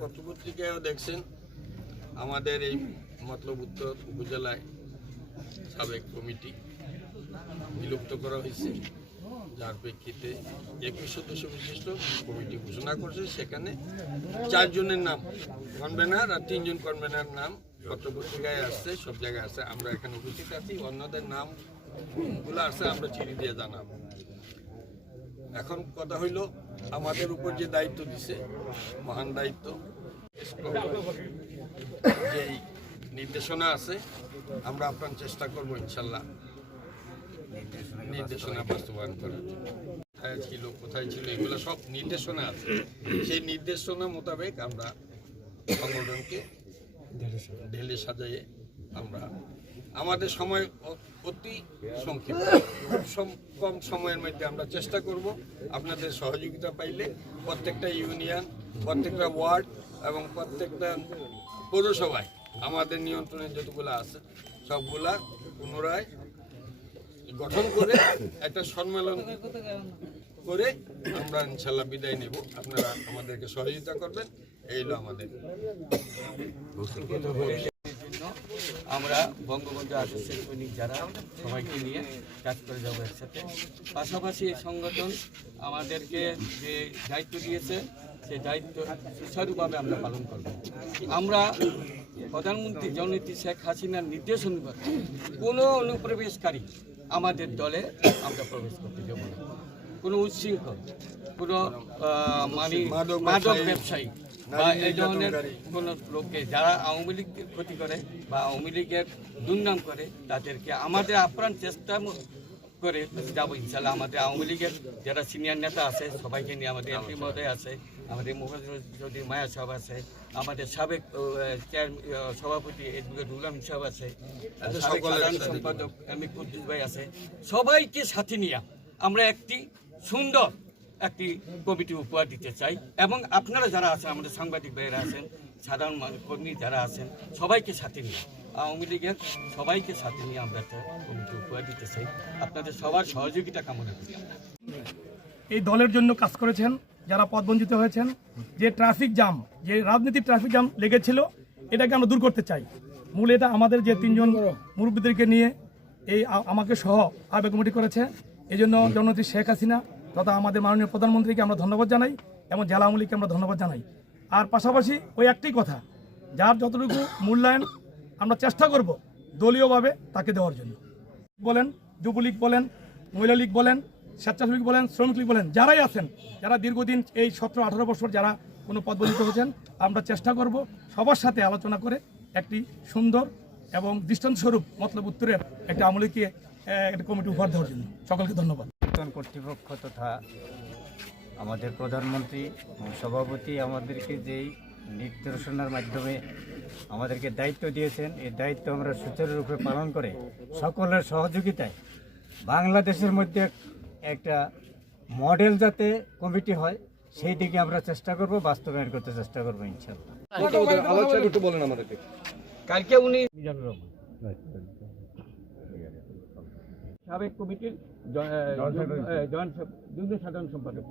পত্রপত্রিকায়ও দেখছেন। আমাদের এই মতলব উত্তর উপজেলায় সাবেক কমিটি বিলুপ্ত করা হয়েছে। যার প্রেক্ষিতে একুশ সদস্য বিশিষ্ট কমিটি ঘোষণা করছে। সেখানে চারজনের নাম কনভেনার আর তিনজন কনভেনার নাম পত্রপত্রিকায় আসছে, সব জায়গায় আসছে। আমরা এখানে উপস্থিত আছি। অন্যদের নামগুলো আসছে, আমরা চিঠি দিয়ে জানাব। এখন কথা হইল আমাদের উপর যে দায়িত্ব দিছে, মহান দায়িত্ব, যেই নির্দেশনা আছে, আমরা আপনার চেষ্টা করব ইনশাল্লাহ। নির্দেশনা বাস্তবায়ন করার কোথায় ছিল কোথায় ছিল, এগুলো সব নির্দেশনা আছে। সেই নির্দেশনা মোতাবেক আমরা সংগঠনকে ঢেলে সাজাইয়ে আমরা আমাদের সময় অতি সংক্ষিপ্ত। খুব কম সময়ের মধ্যে আমরা চেষ্টা করব আপনাদের সহযোগিতা পাইলে প্রত্যেকটা ইউনিয়ন, প্রত্যেকটা ওয়ার্ড এবং প্রত্যেকটা পৌরসভায় আমাদের নিয়ন্ত্রণে যতগুলো আছে, সবগুলা পুনরায় গঠন করে একটা সম্মেলন করে আমরা ইনশাল্লাহ বিদায় নেব। আপনারা আমাদেরকে সহযোগিতা করবেন, এই আমাদের। আমরা বঙ্গবন্ধু আদর্শের সৈনিক যারা সবাইকে নিয়ে কাজ করে যাব একসাথে। পাশাপাশি এই সংগঠন আমাদেরকে যে দায়িত্ব দিয়েছে সেই দায়িত্ব সুচারুভাবে আমরা পালন করব। আমরা প্রধানমন্ত্রী জননেত্রী শেখ হাসিনার নির্দেশ অনুযায়ী কোনো অনুপ্রবেশকারী আমাদের দলে আমরা প্রবেশ করতে দেব না। কোনো উচ্ছৃঙ্খল কোনো মানে মাদক ব্যবসায়ী। বা এই ধরনের। কোন লোককে যারা আওয়ামী লীগের ক্ষতি করে বা আওয়ামী লীগের দুর্নাম করে তাদেরকে আমাদের আপ্রাণ চেষ্টা করে যাব ইনশাল্লাহ। আমাদের আওয়ামী লীগের যারা সিনিয়র নেতা আছে সবাইকে নিয়ে আমাদের এমপি মহোদয় আছে আমাদের মুখ্যমন্ত্রী মায়া সাহেব আছে আমাদের সাবেক চেয়ার সভাপতি এডভোকেট রুলাম সাহেব আছে সকলের সাধারণ সম্পাদক এম. ভাই আছে সবাইকে সাথে নিয়ে আমরা একটি সুন্দর একটি কমিটি উপহার দিতে চাই। এবং আপনারা যারা আছেন, আমাদের সাংবাদিক ভাইয়েরা আছেন, সাধারণ কর্মী যারা আছেন, সবাইকে সাথে নিয়ে, আওয়ামী লীগের সবাইকে সাথে নিয়ে আমরা একটা কমিটি উপহার দিতে চাই। আপনাদের সবার সহযোগিতা কামনা করি। আমরা এই দলের জন্য কাজ করেছেন, যারা পদবঞ্চিত হয়েছেন, যে ট্রাফিক জাম যে রাজনীতির ট্রাফিক জাম লেগেছিল, এটাকে আমরা দূর করতে চাই। মূল এটা আমাদের যে তিনজন মুরব্বীদেরকে নিয়ে এই আমাকে সহ আবেগ কমিটি করেছে। এই জন্য জননেত্রী শেখ হাসিনা তথা আমাদের মাননীয় প্রধানমন্ত্রীকে আমরা ধন্যবাদ জানাই এবং জেলা আওয়ামী আমরা ধন্যবাদ জানাই। আর পাশাপাশি ওই একটাই কথা, যার যতটুকু মূল্যায়ন আমরা চেষ্টা করব দলীয়ভাবে তাকে দেওয়ার জন্য। বলেন, যুবলীগ বলেন মহিলা লীগ বলেন, স্বেচ্ছাসেবী বলেন, শ্রমিক লীগ বলেন, যারাই আছেন, যারা দীর্ঘদিন এই সতেরো আঠারো বছর যারা কোনো পদবলিত হয়েছেন, আমরা চেষ্টা করব সবার সাথে আলোচনা করে একটি সুন্দর এবং দৃষ্টান্তস্বরূপ মতলব উত্তরের একটা আমলিকে একটা কমিটি উপহার দেওয়ার জন্য। সকলকে ধন্যবাদ। নির্বাচন কর্তৃপক্ষ তথা আমাদের প্রধানমন্ত্রী সভাপতি আমাদেরকে যেই নির্দেশনার মাধ্যমে আমাদেরকে দায়িত্ব দিয়েছেন এই দায়িত্ব আমরা সুচারুরূপে পালন করে সকলের সহযোগিতায় বাংলাদেশের মধ্যে একটা মডেল যাতে কমিটি হয় সেই দিকে আমরা চেষ্টা করব বাস্তবায়ন করতে চেষ্টা করব ইনশাল্লাহ কালকে উনি সাবেক কমিটির জ- আহ, যুগ্ম- আহ, জয়েন্ট সব- যুগ্ম সাধারণ সম্পাদক